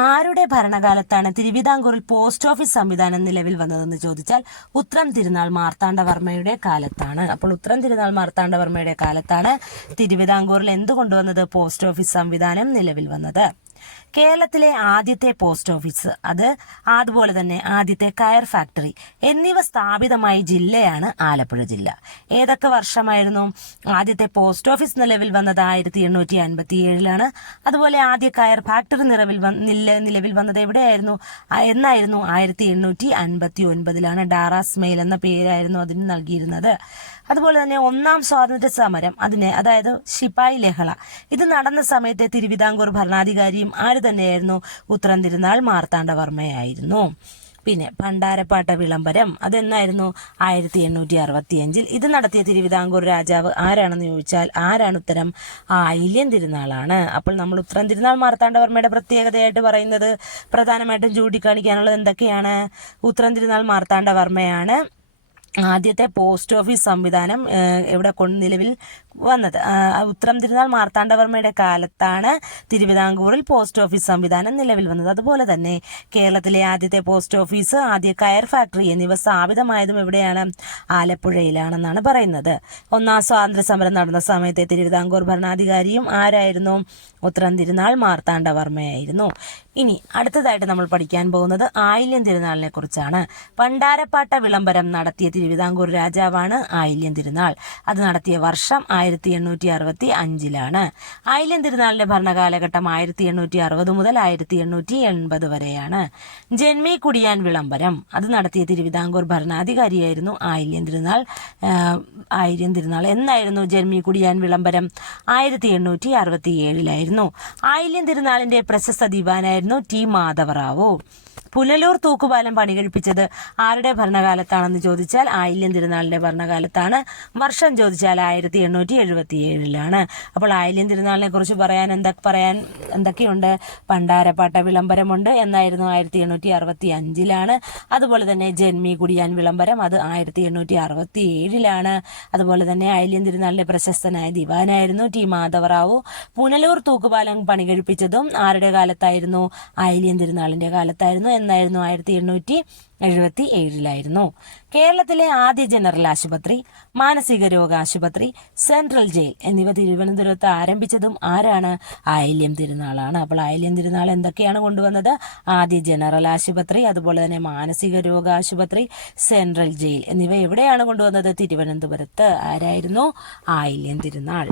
ആരുടെ ഭരണകാലത്താണ് തിരുവിതാംകൂറിൽ post office സംവിധാനം നിലവിൽ വന്നതെന്ന് ചോദിച്ചാൽ ഉത്രം തിരുനാൾ മാർത്താണ്ഡവർമ്മയുടെ കാലത്താണ്. അപ്പോൾ ഉത്രം തിരുനാൾ മാർത്താണ്ഡവർമ്മയുടെ കാലത്താണ് തിരുവിതാംകൂറിൽ എന്ത് കൊണ്ടുവന്നത്? പോസ്റ്റ് ഓഫീസ് സംവിധാനം നിലവിൽ വന്നത്. കേരളത്തിലെ ആദ്യത്തെ പോസ്റ്റ് ഓഫീസ്, അതുപോലെ തന്നെ ആദ്യത്തെ കയർ ഫാക്ടറി എന്നിവ സ്ഥാപിതമായ ജില്ലയാണ് ആലപ്പുഴ ജില്ല. ഏതൊക്കെ വർഷമായിരുന്നു? ആദ്യത്തെ പോസ്റ്റ് ഓഫീസ് നിലവിൽ വന്നത് 1857 അതുപോലെ ആദ്യ കയർ ഫാക്ടറി നിലവിൽ വന്നത് എവിടെയായിരുന്നു എന്നായിരുന്നു? 1859 ഡാറാസ് മെയിൽ എന്ന പേരായിരുന്നു അതിന് നൽകിയിരുന്നത്. അതുപോലെ തന്നെ ഒന്നാം സ്വാതന്ത്ര്യ സമരം അതായത് ശിപായി ലഹള ഇത് നടന്ന സമയത്തെ തിരുവിതാംകൂർ ഭരണാധികാരിയും ആര് തന്നെയായിരുന്നു? ഉത്രം തിരുനാൾ മാർത്താണ്ഡവർമ്മയായിരുന്നു. പിന്നെ ഭണ്ഡാരപ്പാട്ട വിളംബരം അതെന്നായിരുന്നു? 1865 ഇത് നടത്തിയ തിരുവിതാംകൂർ രാജാവ് ആരാണെന്ന് ചോദിച്ചാൽ ആരാണ് ഉത്തരം? ആയില്യം തിരുനാളാണ്. അപ്പോൾ നമ്മൾ ഉത്രം തിരുനാൾ മാർത്താണ്ഡവർമ്മയുടെ പ്രത്യേകതയായിട്ട് പറയുന്നത് പ്രധാനമായിട്ടും ചൂണ്ടിക്കാണിക്കാനുള്ളത് എന്തൊക്കെയാണ്? ഉത്രം തിരുനാൾ മാർത്താണ്ഡവർമ്മയാണ് ആദ്യത്തെ പോസ്റ്റ് ഓഫീസ് സംവിധാനം നിലവിൽ വന്നത്. ഉത്രം തിരുനാൾ മാർത്താണ്ഡവർമ്മയുടെ കാലത്താണ് തിരുവിതാംകൂറിൽ പോസ്റ്റ് ഓഫീസ് സംവിധാനം നിലവിൽ വന്നത്. അതുപോലെ തന്നെ കേരളത്തിലെ ആദ്യത്തെ പോസ്റ്റ് ഓഫീസ്, ആദ്യ കയർ ഫാക്ടറി എന്നിവ സ്ഥാപിതമായതും എവിടെയാണ്? ആലപ്പുഴയിലാണെന്നാണ് പറയുന്നത്. ഒന്നാം സ്വാതന്ത്ര്യ സമരം നടന്ന സമയത്തെ തിരുവിതാംകൂർ ഭരണാധികാരിയും ആരായിരുന്നു? ഉത്രം തിരുനാൾ മാർത്താണ്ഡവർമ്മയായിരുന്നു. ഇനി അടുത്തതായിട്ട് നമ്മൾ പഠിക്കാൻ പോകുന്നത് ആയില്യം തിരുനാളിനെ കുറിച്ചാണ്. ഭണ്ഡാരപ്പാട്ട വിളംബരം നടത്തിയ തിരുവിതാംകൂർ രാജാവാണ് ആയില്യം തിരുനാൾ. അത് നടത്തിയ വർഷം 1865 ആയില്യം തിരുനാളിന്റെ ഭരണകാലഘട്ടം 1860 മുതൽ 1880 വരെയാണ്. ജന്മി കുടിയാൻ വിളംബരം അത് നടത്തിയ തിരുവിതാംകൂർ ഭരണാധികാരിയായിരുന്നു ആയില്യം തിരുനാൾ. എന്നായിരുന്നു ജന്മി കുടിയാൻ വിളംബരം? 1867 ആയില്യം തിരുനാളിന്റെ പ്രശസ്ത ദിവാനായിരുന്നു ടി മാധവറാവു. പുനലൂർ തൂക്കുപാലം പണികഴിപ്പിച്ചത് ആരുടെ ഭരണകാലത്താണെന്ന് ചോദിച്ചാൽ ആയില്യം തിരുനാളിന്റെ ഭരണകാലത്താണ്. വർഷം ചോദിച്ചാൽ 1877 അപ്പോൾ ആയില്യം തിരുനാളിനെ കുറിച്ച് പറയാൻ എന്തൊക്കെയുണ്ട്? ഭണ്ഡാരപ്പാട്ട വിളംബരമുണ്ട്, എന്നായിരുന്നു? 1865 അതുപോലെ തന്നെ ജന്മി കുടിയാൻ വിളംബരം അത് 1867 അതുപോലെ തന്നെ ആയില്യം തിരുനാളിന്റെ പ്രശസ്തനായ ദിവാനായിരുന്നു ടി മാധവറാവു. പുനലൂർ തൂക്കുപാലം പണികഴിപ്പിച്ചതും ആരുടെ കാലത്തായിരുന്നു? ആയില്യം തിരുനാളിന്റെ കാലത്തായിരുന്നു. എന്നായിരുന്നു? 1877 കേരളത്തിലെ ആദ്യ ജനറൽ ആശുപത്രി, മാനസിക രോഗ ആശുപത്രി, സെൻട്രൽ ജയിൽ എന്നിവ തിരുവനന്തപുരത്ത് ആരംഭിച്ചതും ആരാണ്? ആയില്യം തിരുനാളാണ്. അപ്പോൾ ആയില്യം തിരുനാൾ എന്തൊക്കെയാണ് കൊണ്ടുവന്നത്? ആദ്യ ജനറൽ ആശുപത്രി, അതുപോലെ തന്നെ മാനസിക രോഗ ആശുപത്രി, സെൻട്രൽ ജയിൽ എന്നിവ എവിടെയാണ് കൊണ്ടുവന്നത്? തിരുവനന്തപുരത്ത്. ആരായിരുന്നു? ആയില്യം തിരുനാൾ.